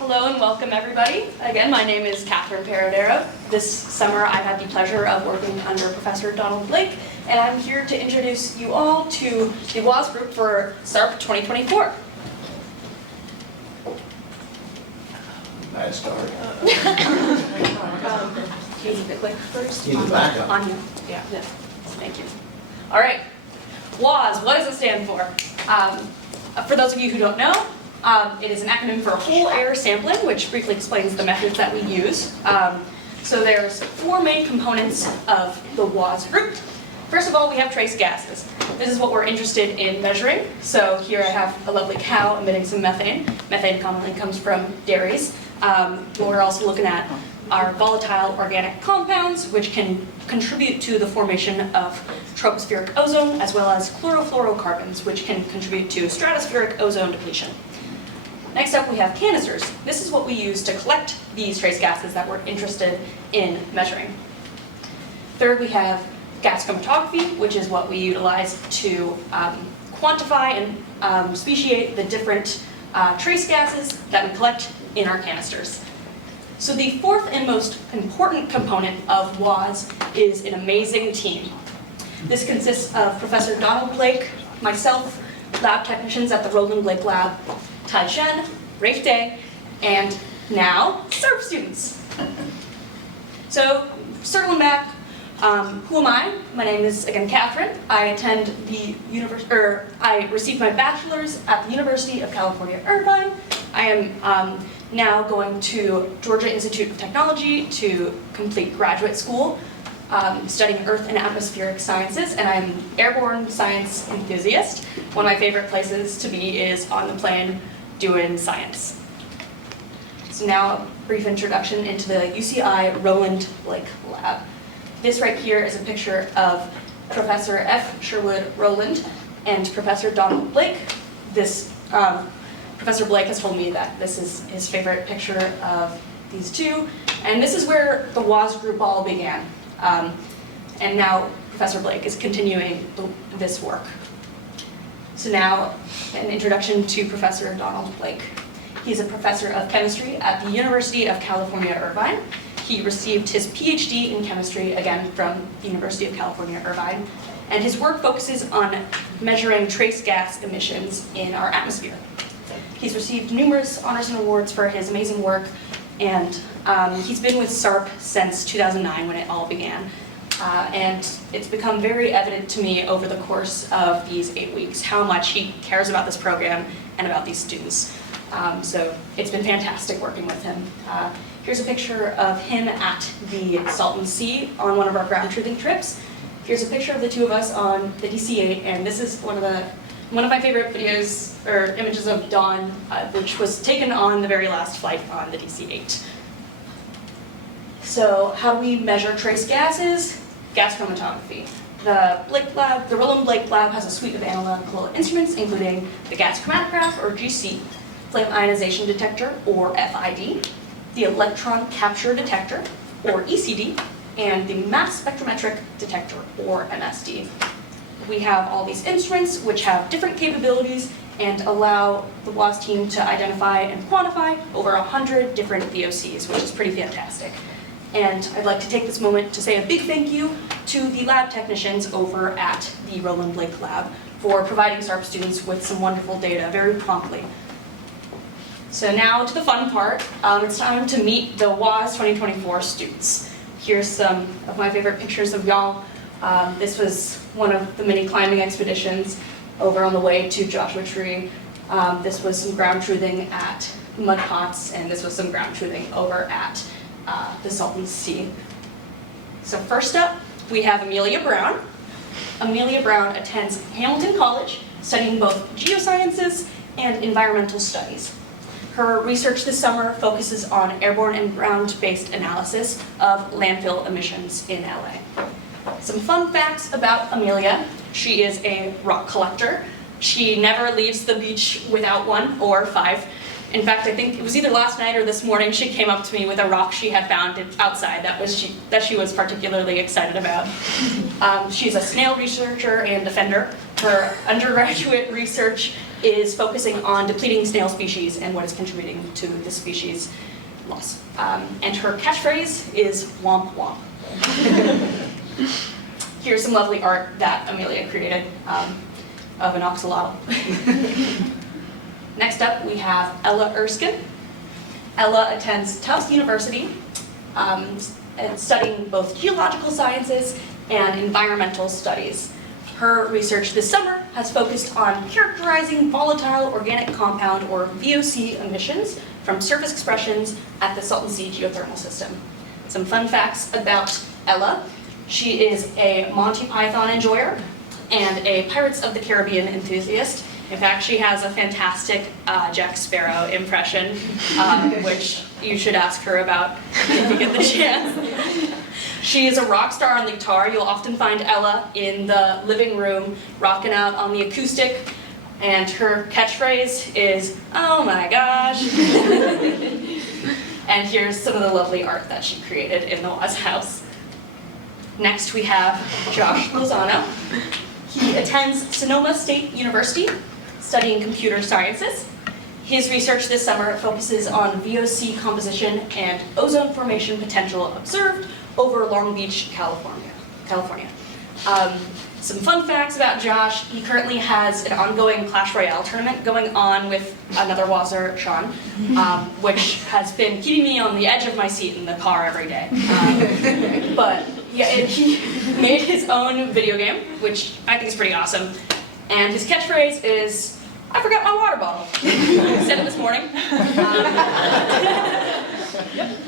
Hello and welcome everybody. Again, my name is Catherine Paradero. This summer I've had the pleasure of working under Professor Donald Blake, and I'm here to introduce you all to the WAS group for SARP 2024. Nice start. Can you click first? Need the backup. On you. Yeah. Thank you. All right. WAS, what does it stand for? For those of you who don't know, it is an acronym for whole air sampling, which briefly explains the methods that we use. So there's four main components of the WAS group. First of all, we have trace gases. This is what we're interested in measuring. So here I have a lovely cow emitting some methane. Methane commonly comes from dairies. We're also looking at our volatile organic compounds, which can contribute to the formation of tropospheric ozone, as well as chlorofluorocarbons, which can contribute to stratospheric ozone depletion. Next up, we have canisters. This is what we use to collect these trace gases that we're interested in measuring. Third, we have gas chromatography, which is what we utilize to quantify and speciate the different trace gases that we collect in our canisters. So the fourth and most important component of WAS is an amazing team. This consists of Professor Donald Blake, myself, lab technicians at the Roland Blake Lab, Tai Shen, Rafe Day, and now SARP students. So circling back, who am I? My name is again Catherine. I attend the I received my bachelor's at the University of California, Irvine. I am now going to Georgia Institute of Technology to complete graduate school, studying Earth and Atmospheric Sciences, and I'm an airborne science enthusiast. One of my favorite places to be is on the plane doing science. So now a brief introduction into the UCI Roland Blake Lab. This right here is a picture of Professor F. Sherwood Roland and Professor Donald Blake. This Professor Blake has told me that this is his favorite picture of these two, and this is where the WAS group all began. And now Professor Blake is continuing this work. So now an introduction to Professor Donald Blake. He's a professor of chemistry at the University of California, Irvine. He received his PhD in chemistry, again from the University of California, Irvine, and his work focuses on measuring trace gas emissions in our atmosphere. He's received numerous honors and awards for his amazing work, and he's been with SARP since 2009 when it all began. And it's become very evident to me over the course of these 8 weeks how much he cares about this program and about these students. So it's been fantastic working with him. Here's a picture of him at the Salton Sea on one of our ground truthing trips. Here's a picture of the two of us on the DC-8, and this is one of my favorite videos or images of Dawn, which was taken on the very last flight on the DC-8. So how do we measure trace gases? Gas chromatography. The Roland Blake Lab has a suite of analytical instruments, including the gas chromatograph, or GC, flame ionization detector, or FID, the electron capture detector, or ECD, and the mass spectrometric detector, or MSD. We have all these instruments which have different capabilities and allow the WAS team to identify and quantify over 100 different VOCs, which is pretty fantastic. And I'd like to take this moment to say a big thank you to the lab technicians over at the Roland Blake Lab for providing SARP students with some wonderful data very promptly. So now to the fun part. It's time to meet the WAS 2024 students. Here's some of my favorite pictures of y'all. This was one of the many climbing expeditions over on the way to Joshua Tree. This was some ground truthing at Mud Pots, and this was some ground truthing over at the Salton Sea. So first up, we have Amelia Brown. Amelia Brown attends Hamilton College, studying both geosciences and environmental studies. Her research this summer focuses on airborne and ground-based analysis of landfill emissions in LA. Some fun facts about Amelia. She is a rock collector. She never leaves the beach without one or five. In fact, I think it was either last night or this morning she came up to me with a rock she had found outside that she was particularly excited about. She's a snail researcher and defender. Her undergraduate research is focusing on depleting snail species and what is contributing to the species loss. And her catchphrase is womp womp. Here's some lovely art that Amelia created of an axolotl. Next up, we have Ella Erskine. Ella attends Tufts University, and studying both geological sciences and environmental studies. Her research this summer has focused on characterizing volatile organic compound, or VOC, emissions from surface expressions at the Salton Sea geothermal system. Some fun facts about Ella. She is a Monty Python enjoyer and a Pirates of the Caribbean enthusiast. In fact, she has a fantastic Jack Sparrow impression, which you should ask her about if you get the chance. She is a rock star on the guitar. You'll often find Ella in the living room rocking out on the acoustic, and her catchphrase is, "Oh my gosh." And here's some of the lovely art that she created in the Woz house. Next we have Josh Lozano. He attends Sonoma State University, studying computer sciences. His research this summer focuses on VOC composition and ozone formation potential observed over Long Beach, California. Some fun facts about Josh. He currently has an ongoing Clash Royale tournament going on with another Wazzer, Sean, which has been keeping me on the edge of my seat in the car every day. But yeah, he made his own video game, which I think is pretty awesome. And his catchphrase is, "I forgot my water bottle." He said it this morning.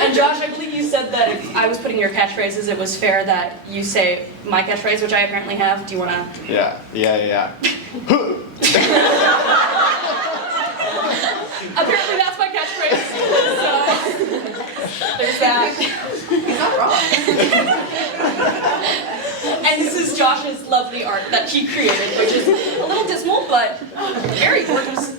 And Josh, I believe you said that if I was putting your catchphrases, it was fair that you say my catchphrase, which I apparently have. Do you want to? Yeah. Apparently that's my catchphrase. So there's that. He's not wrong. And this is Josh's lovely art that he created, which is a little dismal, but very gorgeous.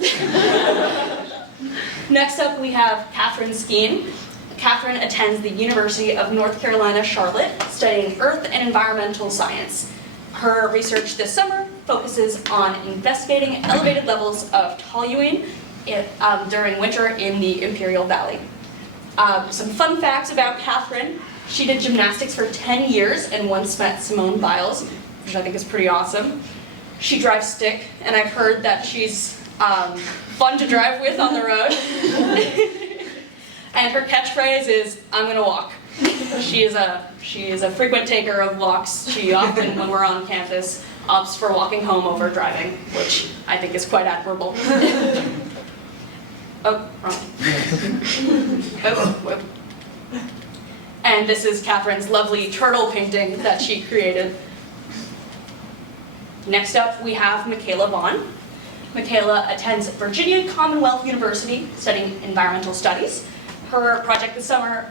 Next up, we have Catherine Skeen. Catherine attends the University of North Carolina, Charlotte, studying earth and environmental science. Her research this summer focuses on investigating elevated levels of toluene during winter in the Imperial Valley. Some fun facts about Catherine. She did gymnastics for 10 years and once met Simone Biles, which I think is pretty awesome. She drives stick, and I've heard that she's fun to drive with on the road. And her catchphrase is, "I'm gonna walk." She is a frequent taker of walks. She often, when we're on campus, opts for walking home over driving, which I think is quite admirable. Oh, wrong. Oh, whoop. And this is Catherine's lovely turtle painting that she created. Next up, we have Michaela Vaughn. Michaela attends Virginia Commonwealth University, studying environmental studies. Her project this summer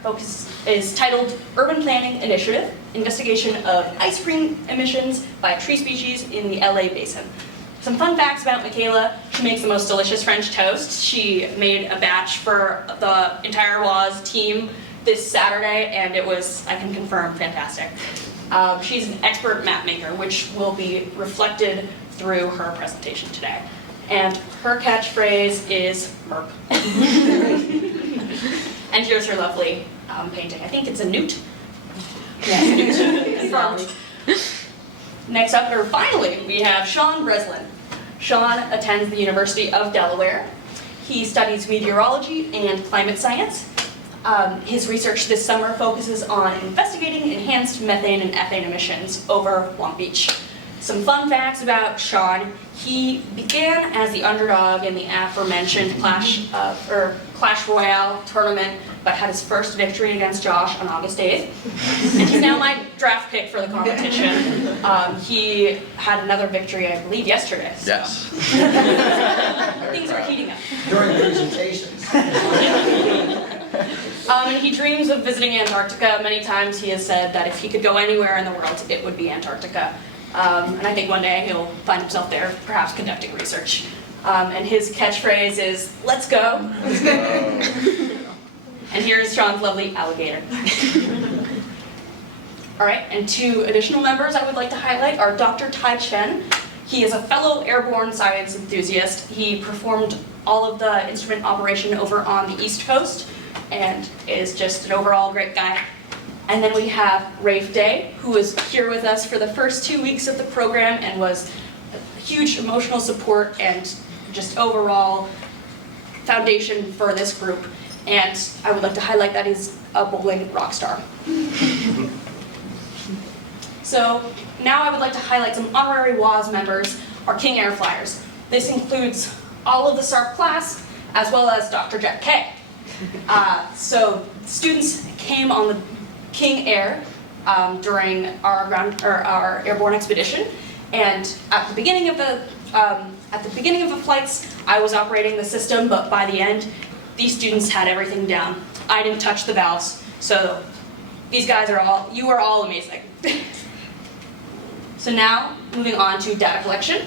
is titled Urban Planning Initiative, Investigation of Ice Cream Emissions by Tree Species in the LA Basin. Some fun facts about Michaela: she makes the most delicious French toast. She made a batch for the entire Woz team this Saturday, and it was, I can confirm, fantastic. She's an expert map maker, which will be reflected through her presentation today. And her catchphrase is "Merp." And here's her lovely painting. I think it's a newt. Yes, a newt. Confirmed. Next up, or finally, we have Sean Breslin. Sean attends the University of Delaware. He studies meteorology and climate science. His research this summer focuses on investigating enhanced methane and ethane emissions over Long Beach. Some fun facts about Sean: he began as the underdog in the aforementioned Clash Royale tournament, but had his first victory against Josh on August 8th. And he's now my draft pick for the competition. He had another victory, I believe, yesterday. So. Yes. Things are heating up. During presentations. And he dreams of visiting Antarctica. Many times he has said that if he could go anywhere in the world, it would be Antarctica. And I think one day he'll find himself there, perhaps conducting research. And his catchphrase is, "Let's go." Let's go. And here's Sean's lovely alligator. All right, and two additional members I would like to highlight are Dr. Tai Chen. He is a fellow airborne science enthusiast. He performed all of the instrument operation over on the East Coast and is just an overall great guy. And then we have Rafe Day, who was here with us for the first 2 weeks of the program and was a huge emotional support and just overall foundation for this group. And I would like to highlight that he's a bowling rock star. So now I would like to highlight some honorary WAS members, our King Air Flyers. This includes all of the SARP class, as well as Dr. Jack Kay. So students came on the King Air during our airborne expedition, and at the beginning of the flights, I was operating the system, but by the end, these students had everything down. I didn't touch the valves, so these guys you are all amazing. So now, moving on to data collection.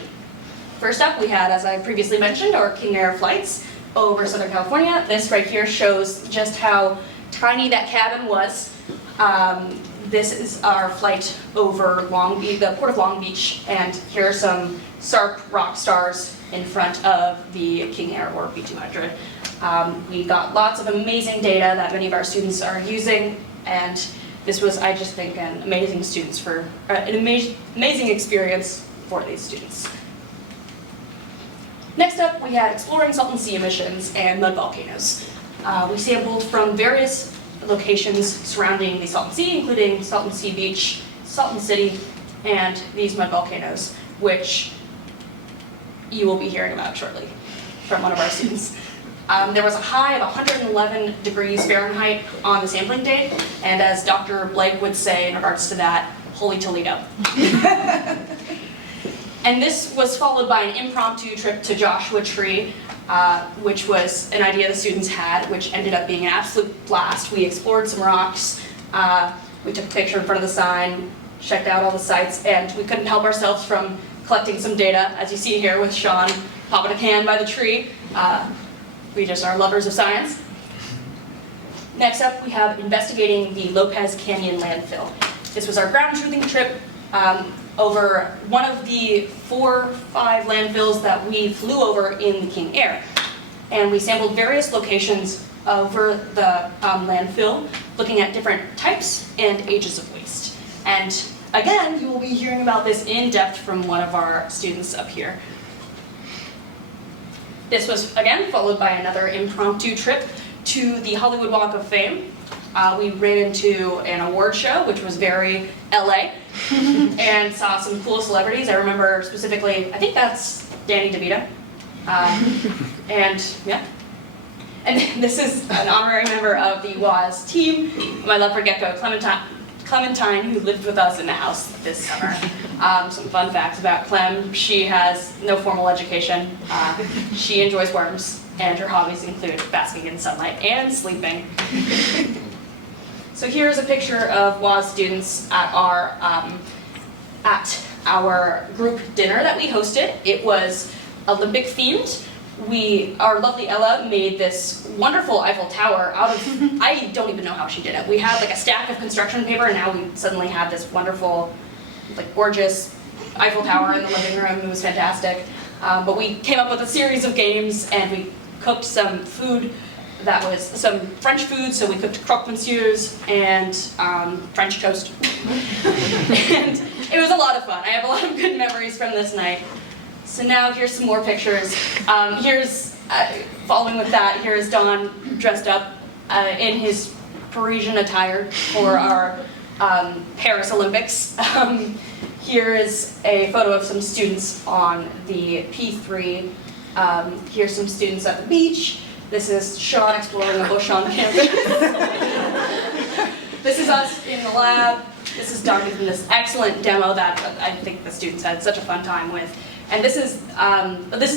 First up, we had, as I previously mentioned, our King Air flights over Southern California. This right here shows just how tiny that cabin was. This is our flight over the Port of Long Beach, and here are some SARP rock stars in front of the King Air or B200. We got lots of amazing data that many of our students are using, and this was, I just think, an amazing amazing experience for these students. Next up, we had exploring Salton Sea emissions and mud volcanoes. We sampled from various locations surrounding the Salton Sea, including Salton Sea Beach, Salton City, and these mud volcanoes, which you will be hearing about shortly from one of our students. There was a high of 111 degrees Fahrenheit on the sampling day, and as Dr. Blake would say in regards to that, holy Toledo. And this was followed by an impromptu trip to Joshua Tree, which was an idea the students had, which ended up being an absolute blast. We explored some rocks, we took a picture in front of the sign, checked out all the sites, and we couldn't help ourselves from collecting some data, as you see here with Sean popping a can by the tree. We just are lovers of science. Next up, we have investigating the Lopez Canyon landfill. This was our ground truthing trip over one of the 4 or 5 landfills that we flew over in the King Air. And we sampled various locations over the landfill, looking at different types and ages of waste. And again, you will be hearing about this in depth from one of our students up here. This was, again, followed by another impromptu trip to the Hollywood Walk of Fame. We ran into an award show, which was very LA, and saw some cool celebrities. I remember specifically, I think that's Danny DeVito. And yeah. And this is an honorary member of the WAS team, my leopard gecko, Clementine, who lived with us in the house this summer. Some fun facts about Clem. She has no formal education. She enjoys worms, and her hobbies include basking in sunlight and sleeping. So here's a picture of WAS students at our group dinner that we hosted. It was Olympic themed. Our lovely Ella made this wonderful Eiffel Tower out of, I don't even know how she did it. We had like a stack of construction paper, and now we suddenly had this wonderful, like gorgeous Eiffel Tower in the living room. It was fantastic. But we came up with a series of games, and we cooked some food that was some French food, so we cooked croque monsieurs and French toast. And it was a lot of fun. I have a lot of good memories from this night. So now here's some more pictures. Following with that, here's Don dressed up in his Parisian attire for our Paris Olympics. Here is a photo of some students on the P3. Here's some students at the beach. This is Sean exploring the bush on campus. This is us in the lab. This is Don giving this excellent demo that I think the students had such a fun time with. And this is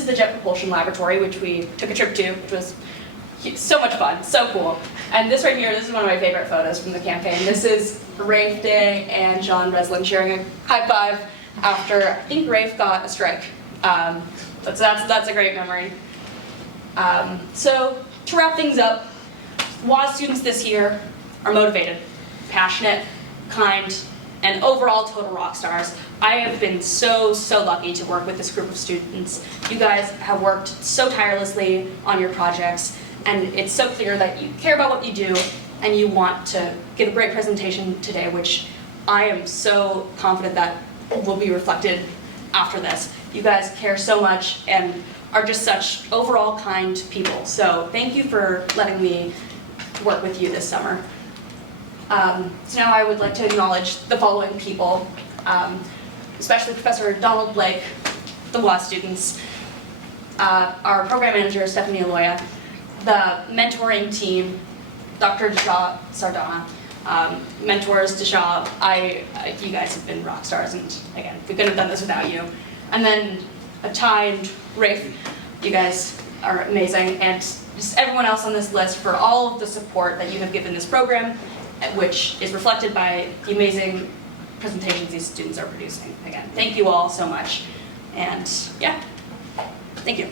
the Jet Propulsion Laboratory, which we took a trip to, which was so much fun, so cool. And this right here, this is one of my favorite photos from the campaign. This is Rafe Day and John Breslin sharing a high five after, I think Rafe got a strike. That's a great memory. So to wrap things up, WAS students this year are motivated, passionate, kind, and overall total rock stars. I have been so lucky to work with this group of students. You guys have worked so tirelessly on your projects, and it's so clear that you care about what you do and you want to give a great presentation today, which I am so confident that will be reflected after this. You guys care so much and are just such overall kind people. So thank you for letting me work with you this summer. So now I would like to acknowledge the following people, especially Professor Donald Blake, the law students, our program manager, Stephanie Aloya, the mentoring team, Dr. Desha Sardana, mentors Desha, you guys have been rock stars, and again, we couldn't have done this without you. And then Ty and Rafe, you guys are amazing, and just everyone else on this list for all of the support that you have given this program, which is reflected by the amazing presentations these students are producing. Again, thank you all so much, and yeah, thank you.